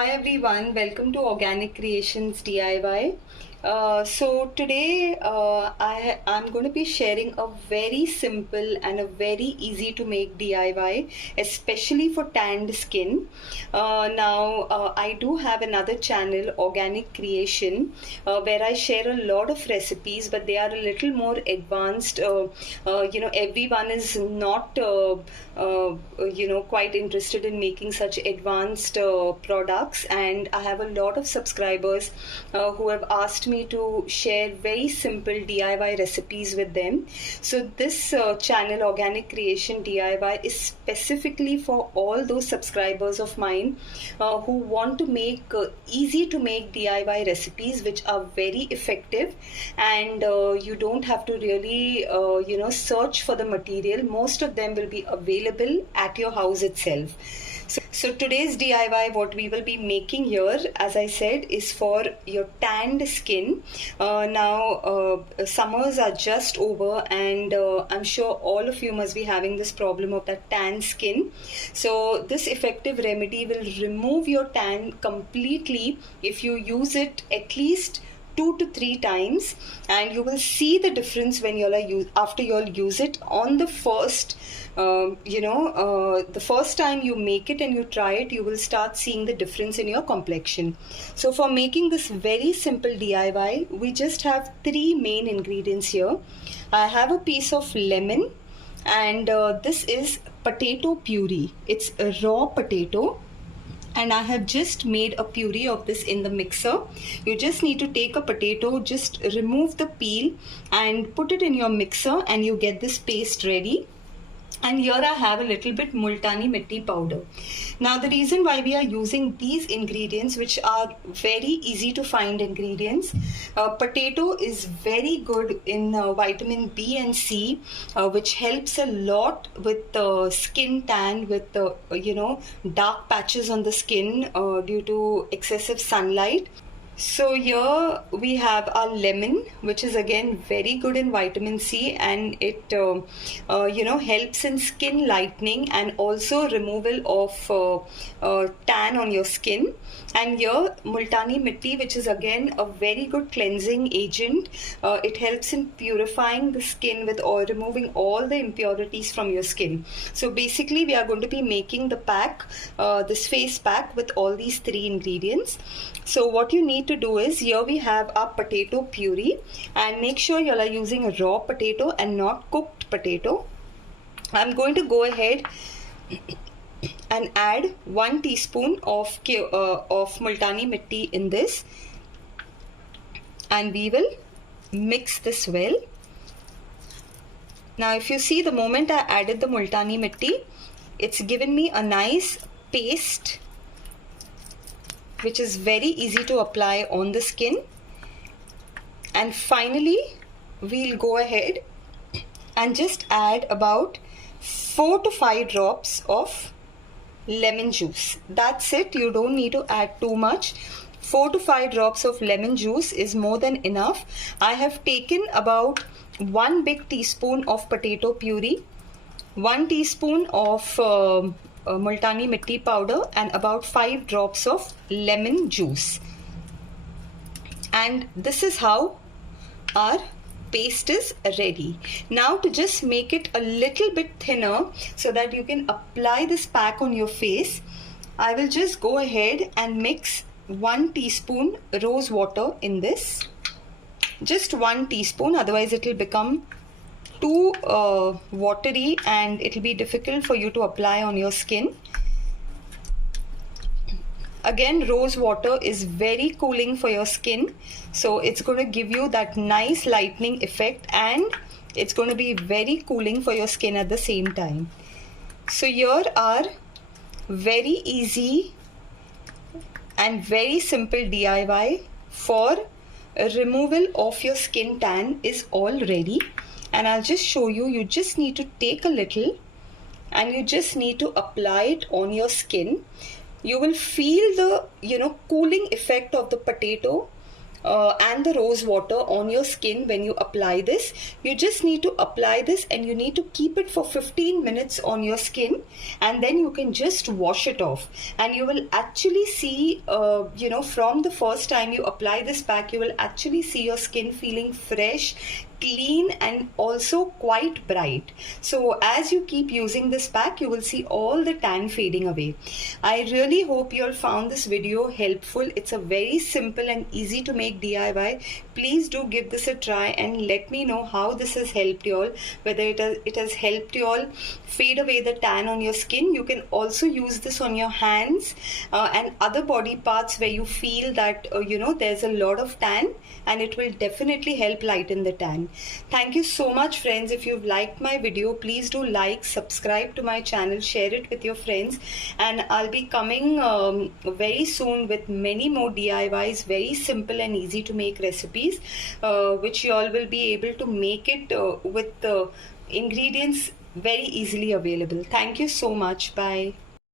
Hi everyone, welcome to Organic Creations DIY. So today I'm going to be sharing a very simple and a very easy to make DIY, especially for tanned skin. I do have another channel, Organic Creation, where I share a lot of recipes, but they are a little more advanced. Everyone is not quite interested in making such advanced products, and I have a lot of subscribers who have asked me to share very simple DIY recipes with them. So this channel, Organic Creation DIY, is specifically for all those subscribers of mine who want to make easy to make DIY recipes which are very effective, and you don't have to really search for the material. Most of them will be available at your house itself. So today's DIY, what we will be making here, as I said, is for your tanned skin. Summers are just over, and I'm sure all of you must be having this problem of that tan skin. So this effective remedy will remove your tan completely if you use it at least 2 to 3 times, and you will see the difference when after you'll use it on the first the first time you make it and you try it, you will start seeing the difference in your complexion. So for making this very simple DIY, we just have 3 main ingredients here. I have a piece of lemon, and this is potato puree. It's a raw potato, and I have just made a puree of this in the mixer. You just need to take a potato, just remove the peel and put it in your mixer, and you get this paste ready. And here I have a little bit multani mitti powder. Now the reason why we are using these ingredients, which are very easy to find ingredients, potato is very good in vitamin B and C, which helps a lot with skin tan, with dark patches on the skin due to excessive sunlight. So here we have our lemon, which is again very good in vitamin C, and it helps in skin lightening and also removal of tan on your skin. And here multani mitti, which is again a very good cleansing agent. It helps in purifying the skin with oil, removing all the impurities from your skin. So basically we are going to be making the pack, this face pack, with all these 3 ingredients. So what you need to do is, here we have our potato puree, and make sure you are using a raw potato and not cooked potato. I'm going to go ahead and add 1 teaspoon of multani mitti in this, and we will mix this well. Now if you see, the moment I added the multani mitti, it's given me a nice paste which is very easy to apply on the skin. And finally we'll go ahead and just add about 4 to 5 drops of lemon juice. That's it, you don't need to add too much. 4 to 5 drops of lemon juice is more than enough. I have taken about 1 big teaspoon of potato puree, 1 teaspoon of multani mitti powder, and about 5 drops of lemon juice. And this is how our paste is ready. Now to just make it a little bit thinner so that you can apply this pack on your face, I will just go ahead and mix 1 teaspoon rose water in this. Just 1 teaspoon, otherwise it will become too watery and it will be difficult for you to apply on your skin. Again, rose water is very cooling for your skin, so it's going to give you that nice lightening effect, and it's going to be very cooling for your skin at the same time. So here are very easy and very simple DIY for removal of your skin tan is all ready. And I'll just show you. You just need to take a little and you just need to apply it on your skin. You will feel the cooling effect of the potato and the rose water on your skin when you apply this. You just need to apply this and you need to keep it for 15 minutes on your skin, and then you can just wash it off, and you will actually see from the first time you apply this pack, you will actually see your skin feeling fresh, clean, and also quite bright. So as you keep using this pack, you will see all the tan fading away. I really hope you all found this video helpful. It's a very simple and easy to make DIY. Please do give this a try and let me know how this has helped you all, whether it has helped you all fade away the tan on your skin. You can also use this on your hands and other body parts where you feel that there's a lot of tan, and it will definitely help lighten the tan. Thank you so much, friends. If you've liked my video, please do like, subscribe to my channel, share it with your friends, and I'll be coming very soon with many more DIYs, very simple and easy to make recipes, which you all will be able to make it with the ingredients very easily available. Thank you so much. Bye.